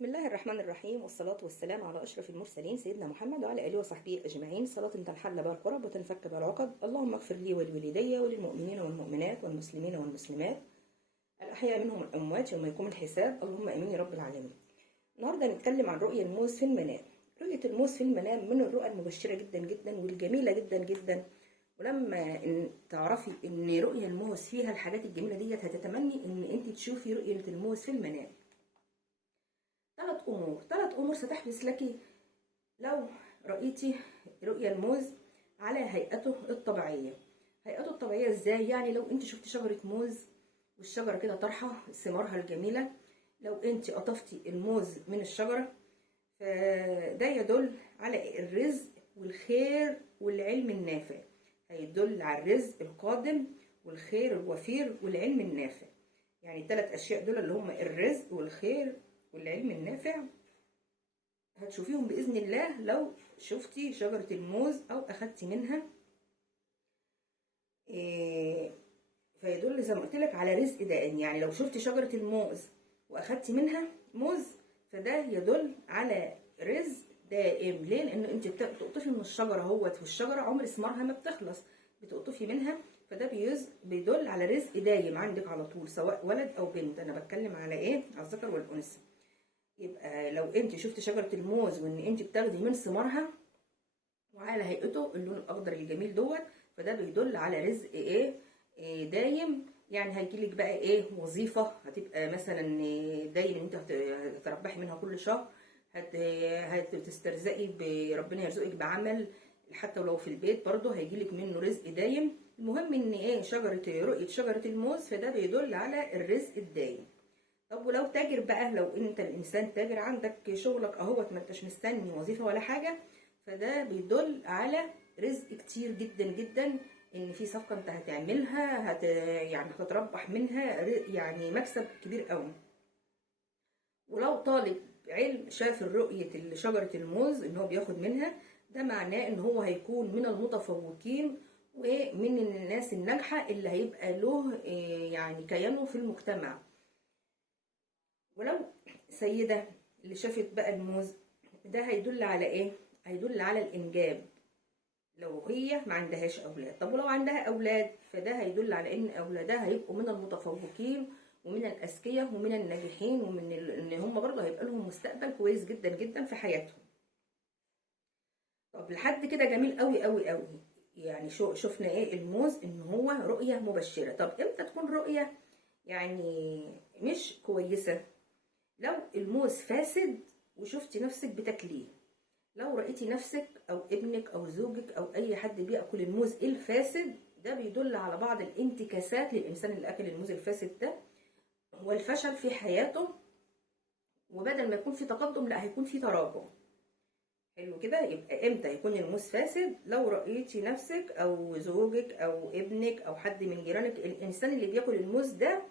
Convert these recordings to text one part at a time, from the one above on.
بسم الله الرحمن الرحيم، والصلاة والسلام على أشرف المرسلين سيدنا محمد وعلى آله وصحبه أجمعين. صلاة تنحل بها الكرب وتنفك بها العقد. اللهم اغفر لي ولوالدي وللمؤمنين والمؤمنات والمسلمين والمسلمات الأحياء منهم الأموات يوم يقوم الحساب. اللهم آمين يا رب العالمين. النهارده هنتكلم عن رؤية الموز في المنام. رؤية الموز في المنام من الرؤى المبشرة جدا جدا والجميلة جدا جدا، ولما تعرفي ان رؤية الموز فيها الحاجات الجميلة ديت هتتمني ان انت تشوفي رؤية الموز في المنام. ثلاث امور ستحدث لك لو رأيتي رؤيا الموز على هيئته الطبيعية. هيئته الطبيعية ازاي؟ يعني لو انت شفتي شجرة موز والشجرة كده طرحة ثمارها الجميلة، لو انت قطفتي الموز من الشجرة فده يدل على الرزق والخير والعلم النافع. هيدل على الرزق القادم والخير الوفير والعلم النافع. يعني الثلاث اشياء دول اللي هم الرزق والخير والعلم النافع هتشوفيهم بإذن الله لو شفتي شجرة الموز أو أخدتي منها. فيدل زي ما قلت لك على رزق دائم. يعني لو شفتي شجرة الموز وأخدتي منها موز فده يدل على رزق دائم. ليه؟ لأن أنت بتقطفي من الشجرة اهوت، والشجرة عمر ثمارها ما بتخلص، بتقطفي منها، فده بيدل على رزق دايم عندك على طول، سواء ولد أو بنت. أنا بتكلم على إيه؟ على الذكر والأنثى. يبقى لو انت شفت شجرة الموز وان انت بتاخدي من ثمارها وعلى هيئته اللون الاخضر الجميل دوت، فده بيدل على رزق ايه دايم. يعني هيجيلك بقى ايه وظيفة، هتبقى مثلا دايم انت هتربحي منها كل شهر، هتسترزقي بربنا يرزقك بعمل، حتى ولو في البيت برضه هيجيلك منه رزق دايم. المهم ان ايه رؤية شجرة الموز فده بيدل على الرزق الدايم. طب ولو تاجر بقى، لو انت الانسان تاجر عندك شغلك اهوت، ما انتش مستني وظيفه ولا حاجه، فده بيدل على رزق كتير جدا جدا، ان في صفقه انت هتعملها يعني هتتربح منها يعني مكسب كبير قوي. ولو طالب علم شاف رؤيه شجره الموز ان هو بياخد منها، ده معناه ان هو هيكون من المتفوقين ومن الناس الناجحه اللي هيبقى له يعني كيانه في المجتمع. ولو سيدة اللي شافت بقى الموز، ده هيدل على ايه؟ هيدل على الانجاب لو هي ما عندهاش اولاد. طب ولو عندها اولاد فده هيدل على ان اولادها هيبقوا من المتفوقين ومن الاذكياء ومن الناجحين، ومن ان هم برضه هيبقى لهم مستقبل كويس جدا جدا في حياتهم. طب لحد كده جميل قوي قوي قوي. يعني شفنا ايه الموز ان هو رؤية مبشرة. طب امتى تكون رؤية يعني مش كويسة؟ لو الموز فاسد وشفتي نفسك بتاكليه. لو رأيتي نفسك او ابنك او زوجك او اي حد بياكل الموز الفاسد، ده بيدل على بعض الانتكاسات للانسان اللي اكل الموز الفاسد ده، والفشل في حياته. وبدل ما يكون في تقدم لا هيكون في تراجع. حلو كده. يبقى امتى يكون الموز فاسد؟ لو رأيتي نفسك او زوجك او ابنك او حد من جيرانك، الانسان اللي بياكل الموز ده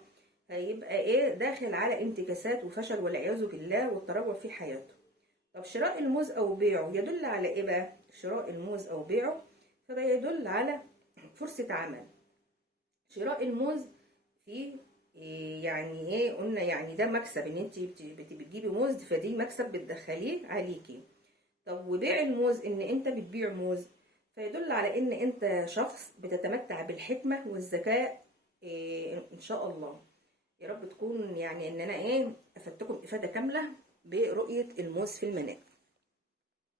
هيبقى ايه داخل على انتكاسات وفشل والعياذ بالله والتراجع في حياته. طب شراء الموز او بيعه يدل على ايه بقى؟ شراء الموز او بيعه فده يدل على فرصة عمل. شراء الموز في يعني ايه قلنا؟ يعني ده مكسب، ان انت بتجيبي موز فدي مكسب بتدخليه عليكي. طب وبيع الموز ان انت بتبيع موز فيدل على ان انت شخص بتتمتع بالحكمة والذكاء ان شاء الله. يا رب تكون يعني ان انا افدتكم افاده كامله برؤيه الموز في المنام.